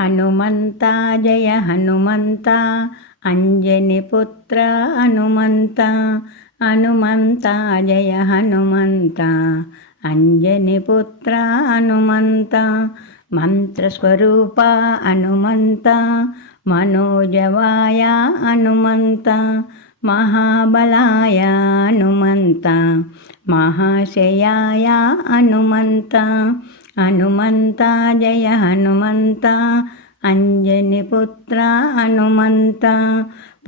హనుమంత జయ హనుమంత అంజనిపుత్ర హనుమంత హనుమంత జయ హనుమంత అంజనిపుత్ర హనుమంత మంత్రస్వరూప హనుమంత మనోజవాయ హనుమంత మహాబలాయ హనుమంత మహాశయాయ హనుమంత హనుమంత జయ హనుమంత అంజనిపుత్ర హనుమంత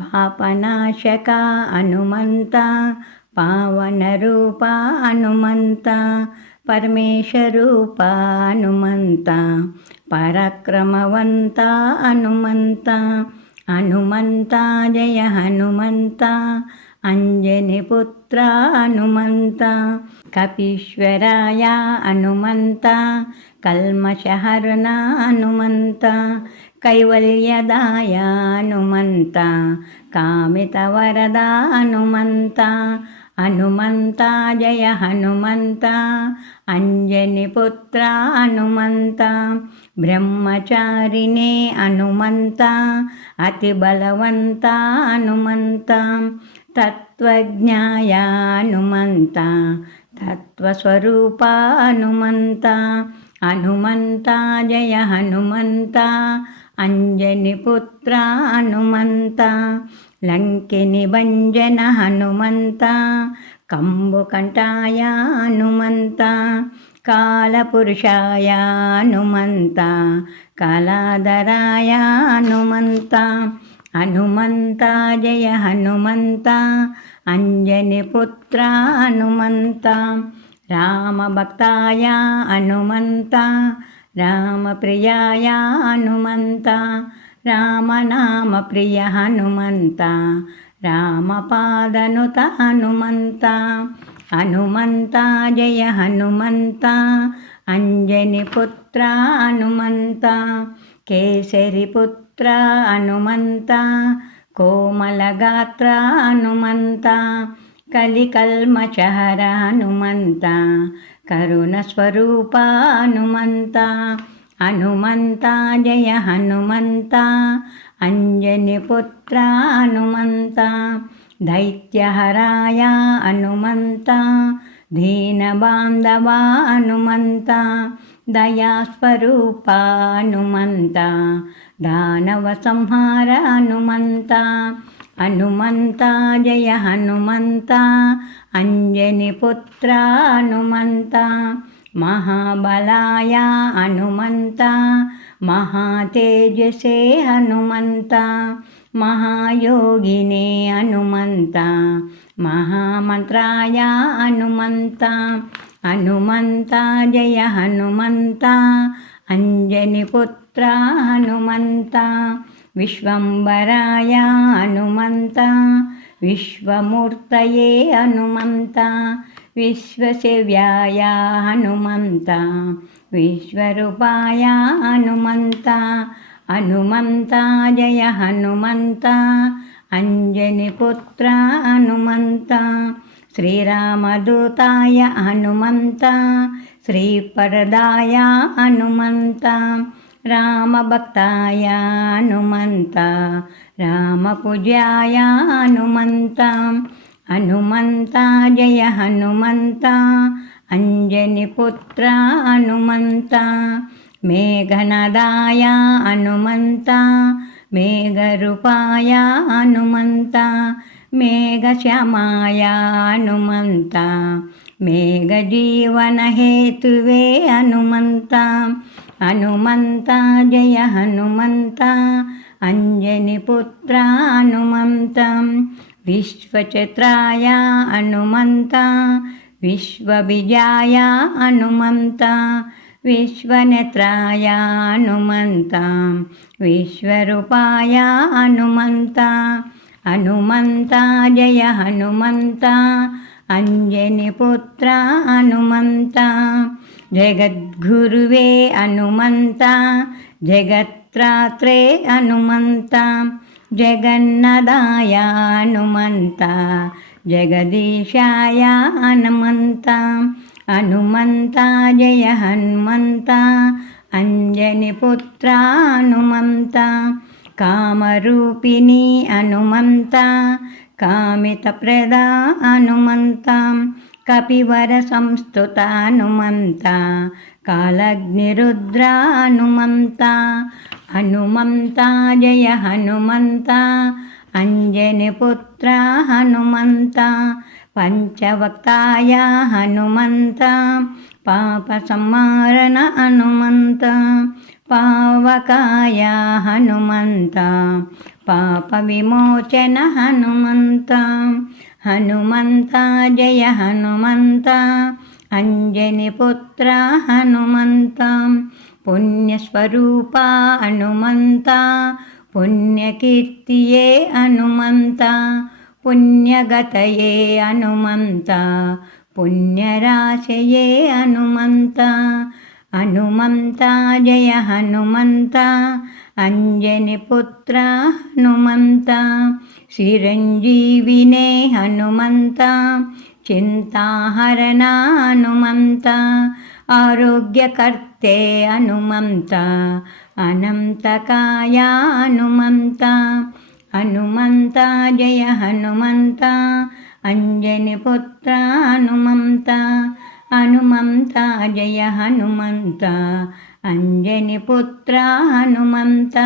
పాపనాశక హనుమంత పావనరూప హనుమంత పరమేశరూప హనుమంత పరాక్రమవంత హనుమంత హనుమంత జయ హనుమంత అంజనిపుత్ర హనుమంత కపీశ్వరాయ హనుమంత కల్మషహరణ హనుమంత కైవల్యదాయ హనుమంత కామితవరద హనుమంత హనుమంత జయ హనుమంత అంజనిపుత్ర హనుమంత బ్రహ్మచారిణే హనుమంత అతిబలవంత హనుమంత తత్వజ్ఞాయ హనుమంత తత్వస్వరూప హనుమంత హనుమంత జయ హనుమంత అంజనిపుత్ర హనుమంత లంకిని భంజన హనుమంత కంబుకంఠాయ హనుమంత కాలపురుషాయ హనుమంత కళాధరాయ హనుమంత హనుమంత జయ హనుమంత అంజనిపుత్ర హనుమంత రామభక్తాయ హనుమంత రామప్రియాయ హనుమంత రామనామప్రియ హనుమంత రామపాదనుత హనుమంత హనుమంత జయ హనుమంత అంజనిపుత్ర హనుమంత కేసరిపుత్ర హనుమంత కోమలగాత్ర హనుమంత కలికల్మషహర హనుమంత కరుణస్వరూప హనుమంత హనుమంత జయ హనుమంత అంజనిపుత్ర హనుమంత దైత్యహరాయ హనుమంత దీనబాంధవ హనుమంత దయాస్వరూప హనుమంత దానవ సంహార హనుమంత హనుమంత జయ హనుమంత అంజనిపుత్ర హనుమంత మహాబలాయ హనుమంత మహాతేజసే హనుమంత మహాయోగినే హనుమంత మహామంత్రాయ హనుమంత హనుమంత జయ హనుమంత అంజనిపుత్ర హనుమంత విశ్వంబరాయ హనుమంత విశ్వమూర్తయే హనుమంత విశ్వసేవ్యాయ హనుమంత విశ్వరూపాయ హనుమంత హనుమంత జయ హనుమంత అంజనిపుత్ర హనుమంత శ్రీరామదూతాయ హనుమంత శ్రీపరదాయ హనుమంత రామభక్తాయ హనుమంత రామపూజ్యాయ హనుమంత హనుమంత జయ హనుమంత అంజనిపుత్ర హనుమంత మేఘనదాయ హనుమంత మేఘరూపాయ హనుమంత మేఘశ్యామాయ హనుమంత మేఘజీవనహేతువే హనుమంత హనుమంత జయ హనుమంత అంజనిపుత్ర హనుమంత విశ్వచత్రాయ హనుమంత విశ్వవిజయాయ హనుమంత విశ్వనేత్రాయ హనుమంత విశ్వరూపాయ హనుమంత హనుమంత జయ హనుమంత అంజనిపుత్ర హనుమంత జగద్గురువే హనుమంత జగత్రాత్రే హనుమంత జగన్నాథాయ హనుమంత జగదీశాయ హనుమంత హనుమంత జయ హనుమంత అంజనిపుత్ర హనుమంత కామరూపిణి హనుమంత కామితప్రద హనుమంత కపివర సంస్థుత హనుమంత కాలగ్నిరుద్ర హనుమంత హనుమంత జయ హనుమంత అంజనిపుత్ర హనుమంత పంచవక్తాయ హనుమంత పాప సంహారణ హనుమంత పావకాయ హనుమంత పాప విమోచన హనుమంత హనుమంత జయ హనుమంత అంజనిపుత్ర హనుమంత పుణ్యస్వరూప హనుమంత పుణ్యకీర్తియే హనుమంత పుణ్యగతయే హనుమంత పుణ్యరాశయే హనుమంత హనుమంత జయ హనుమంత అంజనిపుత్ర హనుమంత చిరంజీవినే హనుమంత చింతాహరణ హనుమంత ఆరోగ్యకర్తే హనుమంత అనంతకాయ హనుమంత హనుమంత జయ హనుమంత అంజనిపుత్ర హనుమంత హనుమంత జయ హనుమంత అంజనిపుత్ర హనుమంత